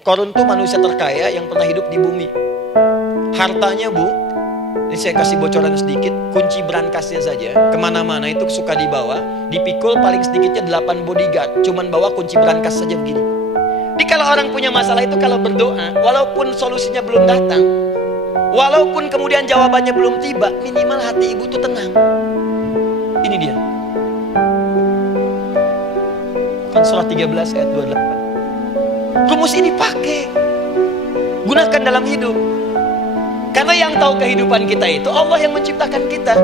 Korun tuh manusia terkaya yang pernah hidup di bumi. Hartanya bu, ini saya kasih bocoran sedikit, kunci berangkasnya saja kemana-mana itu suka dibawa, dipikul paling sedikitnya 8 bodyguard, cuman bawa kunci berangkas saja begini. Jadi kalau orang punya masalah itu kalau berdoa, walaupun solusinya belum datang, walaupun kemudian jawabannya belum tiba, minimal hati ibu tuh tenang. Ini dia. Kan surah 13 ayat 28. Rumus ini pakai, gunakan dalam hidup. Karena yang tahu kehidupan kita itu Allah yang menciptakan kita.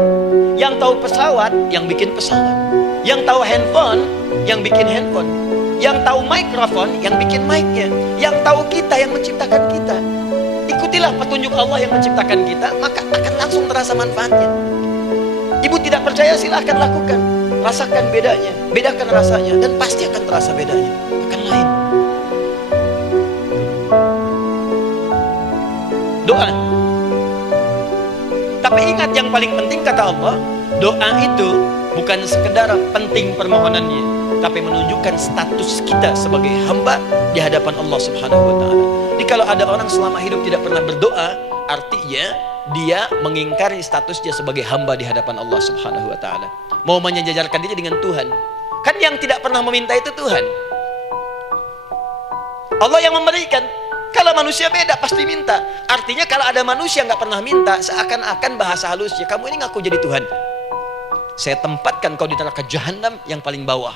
Yang tahu pesawat, yang bikin pesawat. Yang tahu handphone, yang bikin handphone. Yang tahu mikrofon, yang bikin mic-nya. Yang tahu kita, yang menciptakan kita. Ikutilah petunjuk Allah yang menciptakan kita, maka akan langsung terasa manfaatnya. Ibu tidak percaya, silahkan lakukan. Rasakan bedanya, bedakan rasanya, dan pasti akan terasa bedanya. Akan lain. Doa. Tapi ingat, yang paling penting kata Allah, doa itu bukan sekedar penting permohonannya, tapi menunjukkan status kita sebagai hamba di hadapan Allah Subhanahu wa Ta'ala. Jadi kalau ada orang selama hidup tidak pernah berdoa, artinya dia mengingkari status dia sebagai hamba di hadapan Allah Subhanahu wa Ta'ala. Mau menyejajarkan diri dengan Tuhan. Kan yang tidak pernah meminta itu Tuhan. Allah yang memberikan. Kalau manusia beda, pasti minta. Artinya kalau ada manusia nggak pernah minta, seakan-akan bahasa halusnya, kamu ini ngaku jadi Tuhan. Saya tempatkan kau di neraka jahanam yang paling bawah.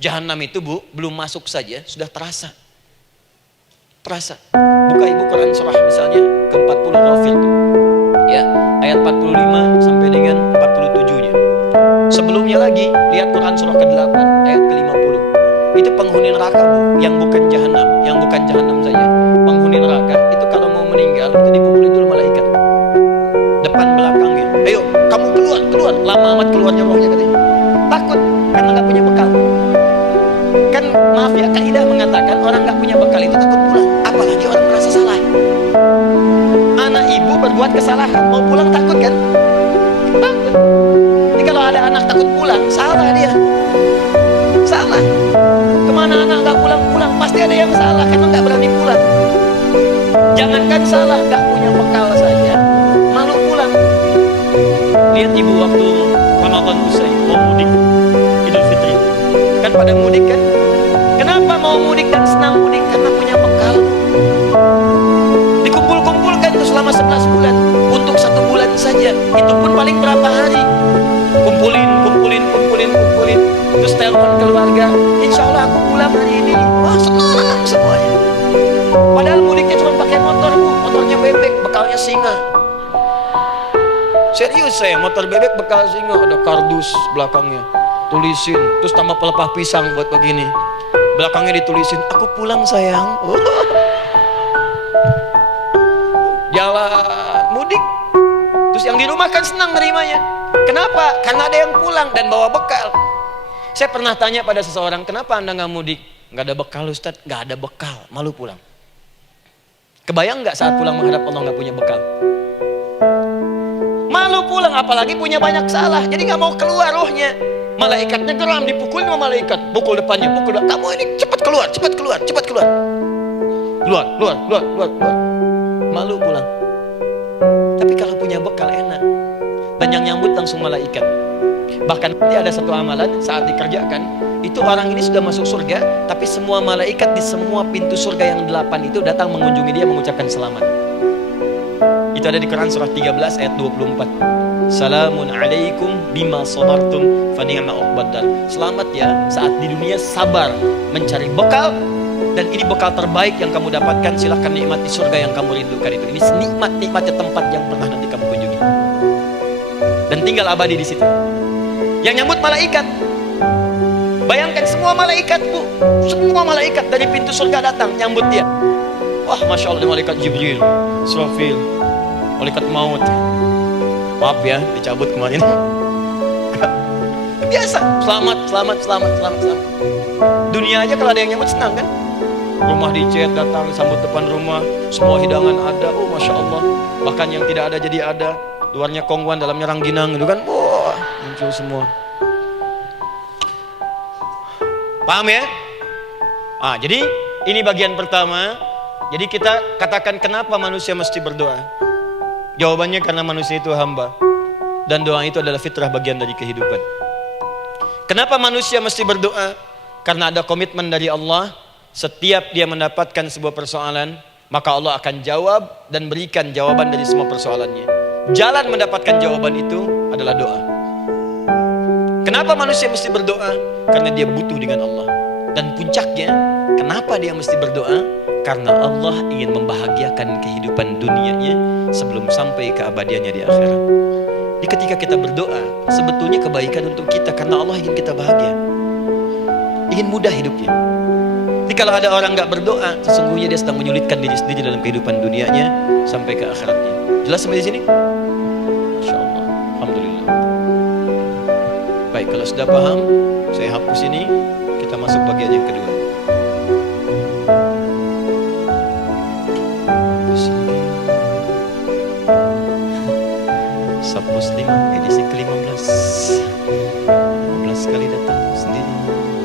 Jahanam itu bu, belum masuk saja sudah terasa. Terasa. Buka ibu Quran surah misalnya ke-40 Ghafir tuh. Ya, ayat 45 sampai dengan 47-nya. Sebelumnya lagi, lihat Quran surah ke-8 ayat ke-50. Itu penghuni neraka bu, yang bukan jahanam saja. Penghuni neraka itu kalau mau meninggal itu dipukulin dulu malaikat. Depan belakangnya. Ayo, kamu keluar. Lama amat keluarnya rohnya katanya. Takut karena nggak punya bekal. Kan maaf ya, kaidah mengatakan orang nggak punya bekal itu takut pulang. Apalagi orang merasa salah. Anak ibu berbuat kesalahan, mau pulang takut kan? Takut. Jadi kalau ada anak takut pulang, salah dia. Salah. Kemana anak nggak pulang-pulang, pasti ada yang salah karena nggak berani pulang. Jangankan salah, nggak punya bekal saja, malu pulang. Lihat ibu waktu Ramadan usai mau mudik Idul Fitri, kan pada mudik kan? Kenapa mau mudik dan senang mudik? Karena punya bekal. Dikumpul-kumpulkan itu selama 11 bulan untuk 1 bulan saja. Itu pun paling berapa hari? Kumpulin. Terus telepon keluarga, insya Allah aku pulang hari ini. Wah, senang semuanya. Padahal mudiknya cuma pakai motor bu, motornya bebek, bekalnya singa. Serius saya, motor bebek bekal singa, ada kardus belakangnya, tulisin, terus tambah pelepah pisang buat begini. Belakangnya ditulisin, aku pulang sayang. Jalan mudik, terus yang di rumah kan senang nerimanya. Kenapa? Karena ada yang pulang dan bawa bekal. Saya pernah tanya pada seseorang, kenapa anda nggak mudik? Nggak ada bekal Ustaz, nggak ada bekal, malu pulang. Kebayang nggak saat pulang menghadap Allah nggak punya bekal? Malu pulang, apalagi punya banyak salah, jadi nggak mau keluar rohnya. Malaikatnya geram, dipukulin sama malaikat, pukul depannya, pukul depan. Kamu ini cepat keluar. Keluar. Malu pulang. Tapi kalau punya bekal enak, dan yang nyambut langsung malaikat. Bahkan nanti ada satu amalan saat dikerjakan, itu orang ini sudah masuk surga, tapi semua malaikat di semua pintu surga yang 8 itu datang mengunjungi dia mengucapkan selamat. Itu ada di Quran surah 13 ayat 24. Salamun alaikum bima sabartum fa ni'ma uqbaddar. Selamat ya saat di dunia sabar mencari bekal, dan ini bekal terbaik yang kamu dapatkan, silahkan nikmati surga yang kamu rindukan itu. Ini nikmatnya tempat yang pernah nanti kamu kunjungi. Dan tinggal abadi di situ. Yang nyambut malaikat. Bayangkan semua malaikat bu, semua malaikat dari pintu surga datang nyambut dia. Wah, masya Allah, malaikat Jibril, Israfil, malaikat maut. Maaf ya, dicabut kemarin. Biasa, selamat. Dunia aja kalau ada yang nyambut senang kan? Rumah dicet, datang sambut depan rumah, semua hidangan ada. Oh, masya Allah. Bahkan yang tidak ada jadi ada. Luarnya kongguan, dalamnya rangginang gitu kan. Wah, muncul semua. Paham ya? Jadi ini bagian pertama. Jadi kita katakan kenapa manusia mesti berdoa? Jawabannya karena manusia itu hamba. Dan doa itu adalah fitrah, bagian dari kehidupan. Kenapa manusia mesti berdoa? Karena ada komitmen dari Allah. Setiap dia mendapatkan sebuah persoalan, maka Allah akan jawab dan berikan jawaban dari semua persoalannya. Jalan mendapatkan jawaban itu adalah doa. Kenapa manusia mesti berdoa? Karena dia butuh dengan Allah. Dan puncaknya, kenapa dia mesti berdoa? Karena Allah ingin membahagiakan kehidupan dunianya sebelum sampai keabadiannya di akhirat. Jadi ketika kita berdoa, sebetulnya kebaikan untuk kita, karena Allah ingin kita bahagia, ingin mudah hidupnya. Jadi kalau ada orang gak berdoa, sesungguhnya dia sedang menyulitkan diri sendiri dalam kehidupan dunianya sampai ke akhiratnya. Jelas sampai di sini? Masya Allah, Alhamdulillah. Baik, kalau sudah paham, saya hapus ini. Kita masuk bagian yang kedua. Sub Muslim edisi ke-15. 15 kali datang sendiri,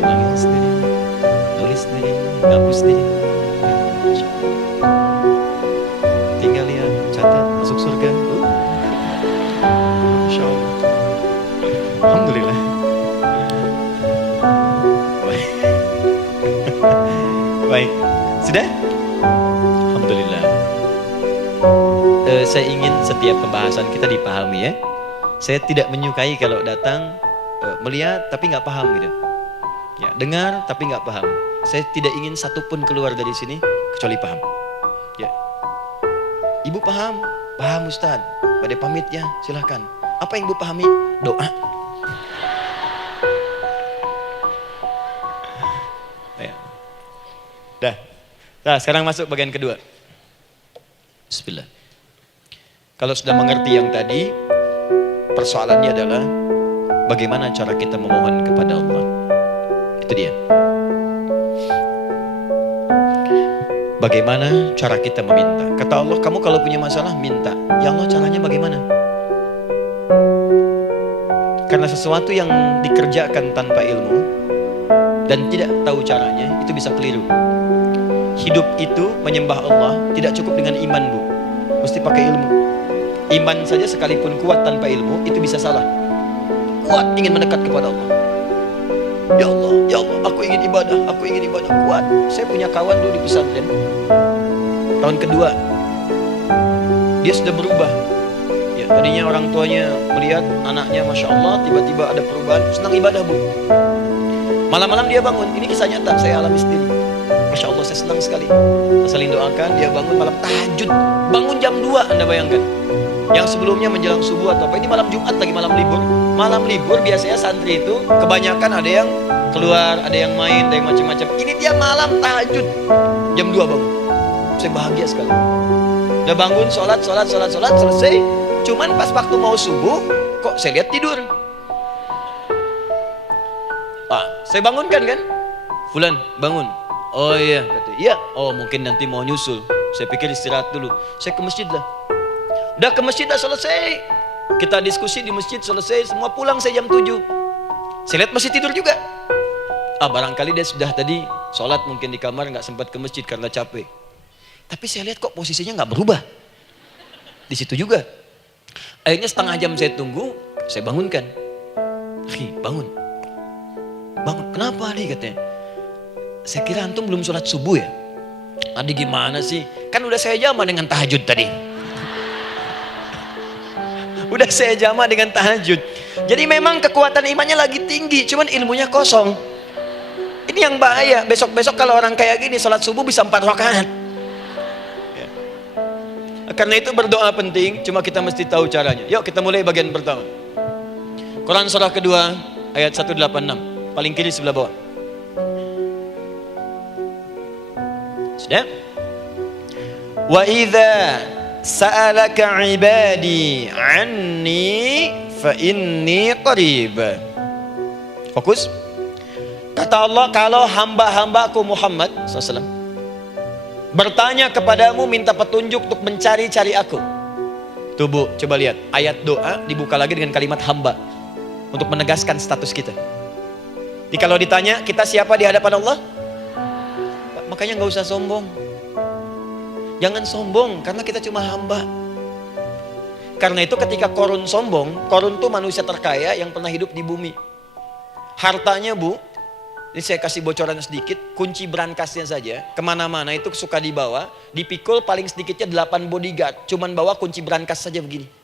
nangis sendiri, tulis sendiri, ngapus sendiri. Tinggal lihat, catat, masuk surga. Masya Allah. Alhamdulillah. Baik, sudah? Alhamdulillah. Saya ingin setiap pembahasan kita dipahami ya. Saya tidak menyukai kalau datang melihat tapi nggak paham gitu. Ya, dengar tapi nggak paham. Saya tidak ingin satupun keluar dari sini kecuali paham. Ya. Ibu paham? Paham Ustaz. Pada pamit ya, silahkan. Apa yang ibu pahami? Doa. Ya. Dah. Nah, sekarang masuk bagian kedua. Bismillah. Kalau sudah mengerti yang tadi, persoalannya adalah bagaimana cara kita memohon kepada Allah. Itu dia. Bagaimana cara kita meminta? Kata Allah, kamu kalau punya masalah, minta. Ya Allah, caranya bagaimana? Karena sesuatu yang dikerjakan tanpa ilmu dan tidak tahu caranya, itu bisa keliru. Hidup itu menyembah Allah tidak cukup dengan iman, Bu. Mesti pakai ilmu. Iman saja sekalipun kuat tanpa ilmu, itu bisa salah. Kuat ingin mendekat kepada Allah. Ya Allah, aku ingin ibadah, kuat. Saya punya kawan dulu di pesantren. Tahun kedua, dia sudah berubah. Ya, tadinya orang tuanya melihat anaknya, Masya Allah, tiba-tiba ada perubahan, senang ibadah, Bu. Malam-malam dia bangun, ini kisah nyata, saya alami sendiri. Masya Allah, saya senang sekali. Saya saling doakan, dia bangun malam tahajud. Bangun jam 2, Anda bayangkan. Yang sebelumnya menjelang subuh atau apa, ini malam Jumat lagi, malam libur. Malam libur biasanya santri itu kebanyakan ada yang keluar, ada yang main, ada yang macam-macam. Ini dia malam tahajud jam 2 bangun. Saya bahagia sekali. Udah bangun, sholat, selesai. Cuman pas waktu mau subuh, kok saya lihat tidur. Saya bangunkan kan, Fulan bangun. Oh iya, kata iya. Oh mungkin nanti mau nyusul. Saya pikir istirahat dulu. Saya ke masjid lah. Udah ke masjid, dah selesai. Kita diskusi di masjid, selesai. Semua pulang, saya jam 7. Saya lihat masih tidur juga. Barangkali dia sudah tadi sholat mungkin di kamar, nggak sempat ke masjid karena capek. Tapi saya lihat kok posisinya nggak berubah. Di situ juga. Akhirnya setengah jam saya tunggu, saya bangunkan. Bangun. Kenapa Adi, katanya? Saya kira antum belum sholat subuh ya? Adi gimana sih? Kan udah saya jama dengan tahajud tadi. Udah saya jama dengan tahajud. Jadi memang kekuatan imannya lagi tinggi, cuman ilmunya kosong. Ini yang bahaya. Besok-besok kalau orang kayak gini sholat subuh bisa 4 rakaat. Ya. Karena itu berdoa penting, cuma kita mesti tahu caranya. Yuk kita mulai bagian pertama. Quran surah kedua ayat 186. Paling kiri sebelah bawah. Sudah? Wa idza sa'alaka 'ibadi 'anni fa inni qarib. Fokus. Kata Allah, kalau hamba-hambaku Muhammad SAW bertanya kepadamu, minta petunjuk untuk mencari-cari aku. Tuh Bu, coba lihat. Ayat doa dibuka lagi dengan kalimat hamba. Untuk menegaskan status kita. Jadi kalau ditanya, kita siapa di hadapan Allah? Makanya nggak usah sombong. Jangan sombong karena kita cuma hamba. Karena itu ketika Korun sombong, Korun tuh manusia terkaya yang pernah hidup di bumi. Hartanya bu, ini saya kasih bocoran sedikit, kunci berangkasnya saja, kemana-mana itu suka dibawa, dipikul paling sedikitnya 8 bodyguard, cuman bawa kunci berangkas saja begini.